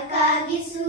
ಬೆಳಕಾಗಿಸು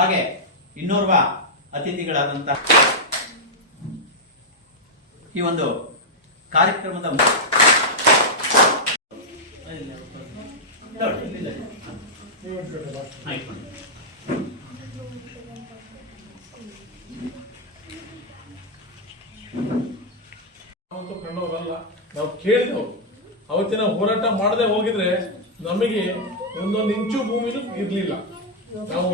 ಹಾಗೆ ಇನ್ನೋರ್ವ ಅತಿಥಿಗಳಾದಂತ ಈ ಒಂದು ಕಾರ್ಯಕ್ರಮದ ಕಂಡವರಲ್ಲ, ನಾವು ಕೇಳಿದೆವು. ಅವತ್ತಿನ ಹೋರಾಟ ಮಾಡದೆ ಹೋಗಿದ್ರೆ ನಮಗೆ ಒಂದೊಂದು ಇಂಚು ಭೂಮಿನೂ ಇರ್ಲಿಲ್ಲ. ನಾವು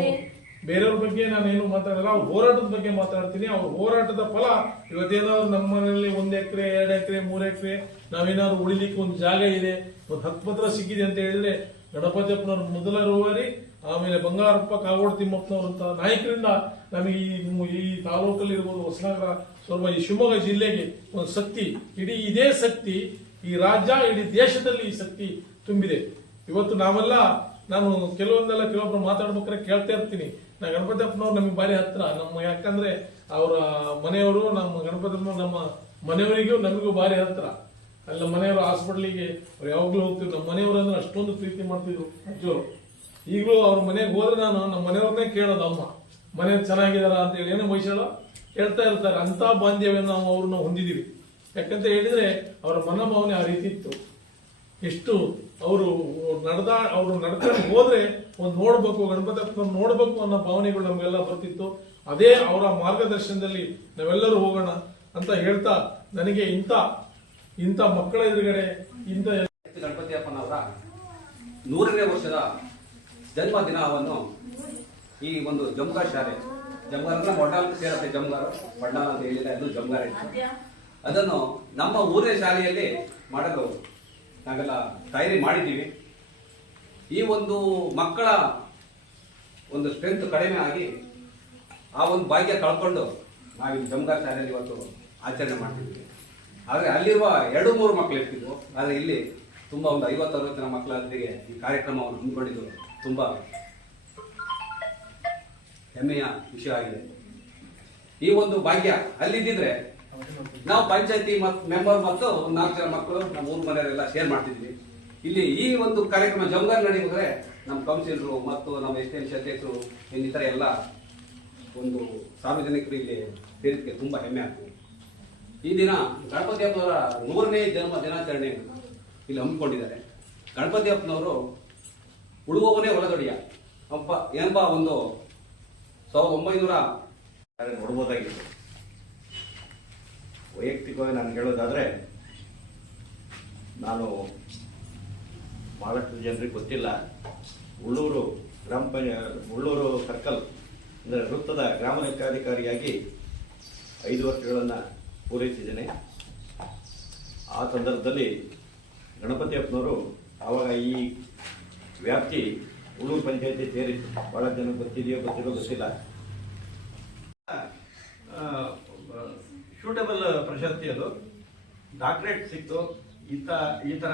ಬೇರೆಯವ್ರ ಬಗ್ಗೆ ನಾನೇನು ಮಾತಾಡಲ್ಲ, ಅವ್ರ ಹೋರಾಟದ ಬಗ್ಗೆ ಮಾತಾಡ್ತೀನಿ. ಅವ್ರ ಹೋರಾಟದ ಫಲ ಇವತ್ತೇನಾದ್ರು ನಮ್ಮ ಮನೆಯಲ್ಲಿ ಒಂದು ಎಕರೆ, ಎರಡು ಎಕರೆ, ಮೂರು ಎಕರೆ, ನಾವೇನಾದ್ರು ಉಳಿಲಿಕ್ಕೆ ಒಂದು ಜಾಗ ಇದೆ, ಒಂದು ಹಕ್ಕುಪತ್ರ ಸಿಕ್ಕಿದೆ ಅಂತ ಹೇಳಿದ್ರೆ ಗಣಪತಿಯಪ್ಪನವ್ರ ಮೊದಲ ರೂವಾರಿ, ಆಮೇಲೆ ಬಂಗಾರಪ್ಪ, ಕಾಗೋಡು ತಿಮ್ಮಪ್ಪನವರಂತ ನಾಯಕರಿಂದ ನಮಗೆ ಈ ಈ ತಾಲೂಕಲ್ಲಿ ಇರ್ಬೋದು ಹೊಸನಗರ, ಸ್ವಲ್ಪ ಈ ಶಿವಮೊಗ್ಗ ಜಿಲ್ಲೆಗೆ ಒಂದು ಶಕ್ತಿ, ಇಡೀ ಇದೇ ಶಕ್ತಿ, ಈ ರಾಜ್ಯ, ಇಡೀ ದೇಶದಲ್ಲಿ ಈ ಶಕ್ತಿ ತುಂಬಿದೆ. ಇವತ್ತು ನಾವೆಲ್ಲ, ನಾನು ಕೆಲವೊಂದೆಲ್ಲ ಕೆಲವೊಬ್ಬರು ಮಾತಾಡ್ಬೇಕಾದ್ರೆ ಕೇಳ್ತಾ ಇರ್ತೀನಿ. ನಾ ಗಣಪತಿ ಅಪ್ಪನವ್ರು ನಮಗೆ ಬಾರಿ ಹತ್ರ. ನಮ್ಮ ಯಾಕಂದ್ರೆ ಅವರ ಮನೆಯವರು ನಮ್ಮ ಗಣಪತಿ ಅಪ್ಪನವ್ರು ನಮ್ಮ ಮನೆಯವರಿಗೂ ನಮಗೂ ಬಾರಿ ಹತ್ರ. ಅಲ್ಲ ಮನೆಯವರು ಹಾಸ್ಪಿಟ್ಲಿಗೆ ಅವ್ರು ಯಾವಾಗ್ಲೂ ಹೋಗ್ತಿದ್ರು. ನಮ್ಮ ಮನೆಯವರು ಅಂದ್ರೆ ಅಷ್ಟೊಂದು ಪ್ರೀತಿ ಮಾಡ್ತಿದ್ರು ಅಜ್ಜೋರು ಈಗಲೂ ಅವ್ರ ಮನೆಗೆ ಹೋದ್ರೆ ನಾನು ನಮ್ಮ ಮನೆಯವ್ರನ್ನೇ ಕೇಳೋದು ಅಮ್ಮ. ಮನೆ ಚೆನ್ನಾಗಿದಾರ ಅಂತ ಹೇಳಿ. ಏನೋ ವಯಸ್ಸಲ್ಲ ಕೇಳ್ತಾ ಇರ್ತಾರೆ ಅಂತ ಬಾಂಧವ್ಯ ನಾವು ಅವ್ರನ್ನ ಹೊಂದಿದೀವಿ. ಯಾಕಂತ ಹೇಳಿದ್ರೆ ಅವರ ಮನೋಭಾವನೆ ಆ ರೀತಿ ಇತ್ತು. ಎಷ್ಟು ಅವರು ನಡೆದ, ಅವರು ನಡ್ಕೊಂಡು ಹೋದ್ರೆ ಒಂದು ನೋಡ್ಬೇಕು, ಗಣಪತಿ ಅಪ್ಪನವ್ರು ನೋಡ್ಬೇಕು ಅನ್ನೋ ಭಾವನೆಗಳು ನಮಗೆಲ್ಲ ಬರ್ತಿತ್ತು. ಅದೇ ಅವರ ಮಾರ್ಗದರ್ಶನದಲ್ಲಿ ನಾವೆಲ್ಲರೂ ಹೋಗೋಣ ಅಂತ ಹೇಳ್ತಾ ನನಗೆ ಇಂಥ ಇಂಥ ಮಕ್ಕಳ ಎದುರುಗಡೆ, ಇಂಥ ಗಣಪತಿ ಅಪ್ಪನವರ ನೂರನೇ ವರ್ಷದ ಜನ್ಮ ದಿನವನ್ನು ಈ ಒಂದು ಜಮ್ಗಾ ಶಾಲೆ ಜಮ್ಗಾರನ್ನ ಅಂತ ಸೇರುತ್ತೆ ಜಮ್ಗಾರ್ ಮೊಡ್ಡಾಲ್ ಅಂತ ಹೇಳಿಲ್ಲ ಅದು ಜಮ್ಗಾರ್ ಅದನ್ನು ನಮ್ಮ ಊರಿನ ಶಾಲೆಯಲ್ಲಿ ಮಾಡಲು ನಾವೆಲ್ಲ ತಯಾರಿ ಮಾಡಿದ್ದೀವಿ. ಈ ಒಂದು ಮಕ್ಕಳ ಒಂದು ಸ್ಟ್ರೆಂತ್ ಕಡಿಮೆ ಆಗಿ ಆ ಒಂದು ಭಾಗ್ಯ ಕಳ್ಕೊಂಡು ನಾವಿಲ್ಲಿ ಜಮ್ಗಾರ್ ಶಾಲೆಯಲ್ಲಿ ಇವತ್ತು ಆಚರಣೆ ಮಾಡ್ತಿದ್ವಿ. ಆದರೆ ಅಲ್ಲಿರುವ ಎರಡು ಮೂರು ಮಕ್ಕಳು ಇರ್ತಿದ್ವು. ಆದರೆ ಇಲ್ಲಿ ತುಂಬ ಒಂದು ಐವತ್ತು, ಅರವತ್ತು ಜನ ಮಕ್ಕಳೊಂದಿಗೆ ಈ ಕಾರ್ಯಕ್ರಮವನ್ನು ಹಮ್ಮಿಕೊಂಡಿದ್ದು ತುಂಬ ಹೆಮ್ಮೆಯ ವಿಷಯ ಆಗಿದೆ. ಈ ಒಂದು ಭಾಗ್ಯ ಅಲ್ಲಿದ್ದಿದ್ರೆ ನಾವು ಪಂಚಾಯತಿ ಮೆಂಬರ್ ಮತ್ತು ನಾಲ್ಕು ಜನ ಮಕ್ಕಳು ನಮ್ಮ ಊರ್ ಮನೆಯವರೆಲ್ಲ ಶೇರ್ ಮಾಡ್ತಿದ್ವಿ. ಇಲ್ಲಿ ಈ ಒಂದು ಕಾರ್ಯಕ್ರಮ ಜಮಗಾರ್ ನಡೆಯುವುದ್ರೆ ನಮ್ಮ ಕೌನ್ಸಿಲರು ಮತ್ತು ನಮ್ಮ ಎಸ್ ಟಿ ಅಧ್ಯಕ್ಷರು ಇನ್ನಿತರ ಎಲ್ಲ ಒಂದು ಸಾರ್ವಜನಿಕರು ಇಲ್ಲಿ ಸೇರಿದಕ್ಕೆ ತುಂಬ ಹೆಮ್ಮೆ ಆಗ್ತದೆ. ಈ ದಿನ ಗಣಪತಿ ಹಬ್ಬನವರ ನೂರನೇ ಜನ್ಮ ದಿನಾಚರಣೆಯನ್ನು ಇಲ್ಲಿ ಹಮ್ಮಿಕೊಂಡಿದ್ದಾರೆ. ಗಣಪತಿ ಅಪ್ಪನವರು ಉಳುವವನೇ ಒಳಗಡೆಯ ಅಪ್ಪ ಎಂಬ ಒಂದು ಸಾವಿರದ ಒಂಬೈನೂರ ನೋಡ್ಬೋದಾಗಿತ್ತು ವೈಯಕ್ತಿಕವಾಗಿ ನಾನು ಹೇಳೋದಾದರೆ, ನಾನು ಭಾಳಷ್ಟು ಜನರಿಗೆ ಗೊತ್ತಿಲ್ಲ. ಉಳ್ಳೂರು ಗ್ರಾಮ ಪಂಚಾಯತ್ ಉಳ್ಳೂರು ಸರ್ಕಲ್, ಅಂದರೆ ವೃತ್ತದ ಗ್ರಾಮ ಲೆಕ್ಕಾಧಿಕಾರಿಯಾಗಿ ಐದು ವರ್ಷಗಳನ್ನು ಪೂರೈಸಿದ್ದೇನೆ. ಆ ಸಂದರ್ಭದಲ್ಲಿ ಗಣಪತಿ ಅಪ್ಪನವರು ಆವಾಗ ಈ ವ್ಯಾಪ್ತಿ ಉಳ್ಳೂರು ಪಂಚಾಯತಿ ಸೇರಿತ್ತು. ಭಾಳ ಜನ ಗೊತ್ತಿದೆಯೋ ಗೊತ್ತಿರೋ ಗೊತ್ತಿಲ್ಲ. ಶೂಟಬಲ್ ಪ್ರಶಸ್ತಿ ಅದು. ಡಾಕ್ಟರೇಟ್ ಸಿಕ್ತು. ಇಂಥ ಈ ಥರ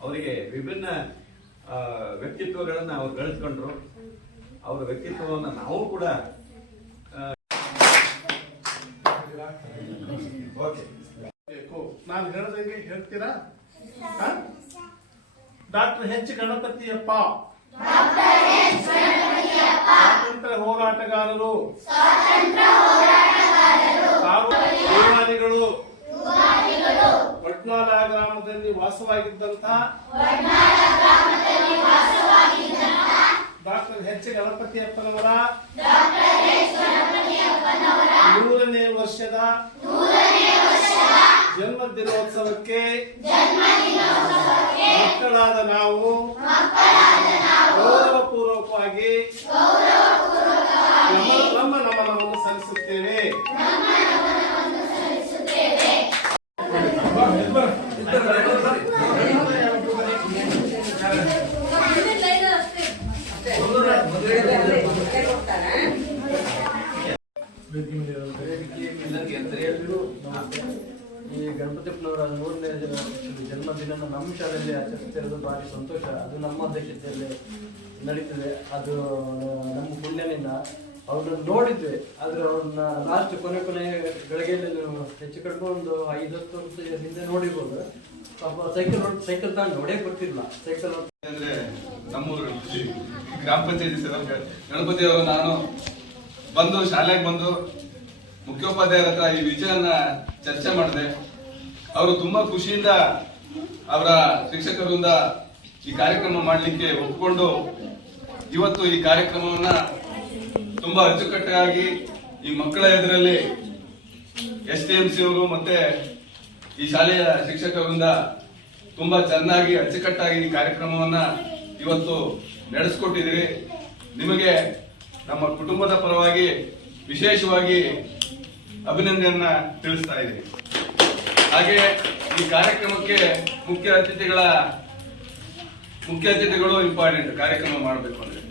ಅವರಿಗೆ ವಿಭಿನ್ನ ವ್ಯಕ್ತಿತ್ವಗಳನ್ನು ಅವ್ರು ಗಳಿಸ್ಕೊಂಡ್ರು. ಅವರ ವ್ಯಕ್ತಿತ್ವವನ್ನು ನಾವು ಕೂಡ ನಾನು ಹೇಳ್ದಂಗೆ ಹೇಳ್ತೀರಾ? ಹ? Doctor H Ganapathiyappa. ಸ್ವಾತಂತ್ರ್ಯ ಹೋರಾಟಗಾರರು. ಯುಗಾದಿಗಳು ವಡ್ನಾಳ ಗ್ರಾಮದಲ್ಲಿ ವಾಸವಾಗಿದ್ದಂತಹ ಡಾಕ್ಟರ್ ಎಚ್ ಗಣಪತಿಯಪ್ಪನವರ. ನೂರನೇ ವರ್ಷದ ಜನ್ಮ ದಿನೋತ್ಸವಕ್ಕೆ ಮಕ್ಕಳಾದ ನಾವು ಗೌರವಪೂರ್ವಕವಾಗಿ ನಮ್ಮ- ನಮ್ಮ ನಮನವನ್ನು ಸಲ್ಲಿಸುತ್ತೇವೆ. ಈ ಗಣಪತಿಪ್ಪನವರ ನೂರನೇ ಜನ ಜನ್ಮದಿನ ನಮ್ಮ ಶಾಲೆಯಲ್ಲಿ ಆಚರಿಸ್ತಿರೋದು ಭಾರಿ ಸಂತೋಷ. ಅದು ನಮ್ಮ ಅಧ್ಯಕ್ಷತೆಯಲ್ಲಿ ನಡೀತದೆ. ಅದು, ನಮ್ಮ ಪುಣ್ಯನಿಂದ ಅವ್ರನ್ನ ನೋಡಿದ್ವಿ. ಆದ್ರೆ ಅವ್ರನ್ನ ಲಾಸ್ಟ್ ಕೊನೆ ಕೊನೆ ಗಳಿಗೆಯಲ್ಲಿ ಹೆಚ್ಚು ಕಡಿಮೆ ಒಂದು ಐದು ಹತ್ತು ವರ್ಷ ಹಿಂದೆ ನೋಡಿರ್ಬೋದು. ಪಾಪ ಸೈಕಲ್ ಸೈಕಲ್ ತಗೊಂಡು ನೋಡೇ ಗೊತ್ತಿಲ್ಲ ಸೈಕಲ್ ಅಂದ್ರೆ ನಮ್ಮೂರು ಗ್ರಾಮ ಪಂಚಾಯತಿ ಗಣಪತಿ ಅವರು ನಾನು ಬಂದು ಶಾಲೆಗೆ ಬಂದು ಮುಖ್ಯೋಪಾಧ್ಯಾಯರ ಹತ್ರ ಈ ವಿಷಯನ ಚರ್ಚೆ ಮಾಡಿದೆ. ಅವರು ತುಂಬಾ ಖುಷಿಯಿಂದ ಅವರ ಶಿಕ್ಷಕರಿಂದ ಈ ಕಾರ್ಯಕ್ರಮ ಮಾಡಲಿಕ್ಕೆ ಒಪ್ಪಿಕೊಂಡು ಇವತ್ತು ಈ ಕಾರ್ಯಕ್ರಮವನ್ನ ತುಂಬಾ ಅಚ್ಚುಕಟ್ಟಾಗಿ ಈ ಮಕ್ಕಳ ಎದುರಲ್ಲಿ ಎಸ್ ಡಿ ಎಂ ಸಿ ಅವರು ಮತ್ತೆ ಈ ಶಾಲೆಯ ಶಿಕ್ಷಕರಿಂದ ತುಂಬಾ ಚೆನ್ನಾಗಿ ಅಚ್ಚುಕಟ್ಟಾಗಿ ಈ ಕಾರ್ಯಕ್ರಮವನ್ನ ಇವತ್ತು ನಡೆಸ್ಕೊಟ್ಟಿದ್ದೀರಿ. ನಿಮಗೆ ನಮ್ಮ ಕುಟುಂಬದ ಪರವಾಗಿ ವಿಶೇಷವಾಗಿ ಅಭಿನಂದನೆಯನ್ನ ತಿಳಿಸ್ತಾ ಇದ್ದೀವಿ ಹಾಗೆ ಈ ಕಾರ್ಯಕ್ರಮಕ್ಕೆ ಮುಖ್ಯ ಅತಿಥಿಗಳ ಮುಖ್ಯ ಅತಿಥಿಗಳು ಇಂಪಾರ್ಟೆಂಟ್ ಕಾರ್ಯಕ್ರಮ ಮಾಡಬೇಕು ಅಂದ್ರೆ.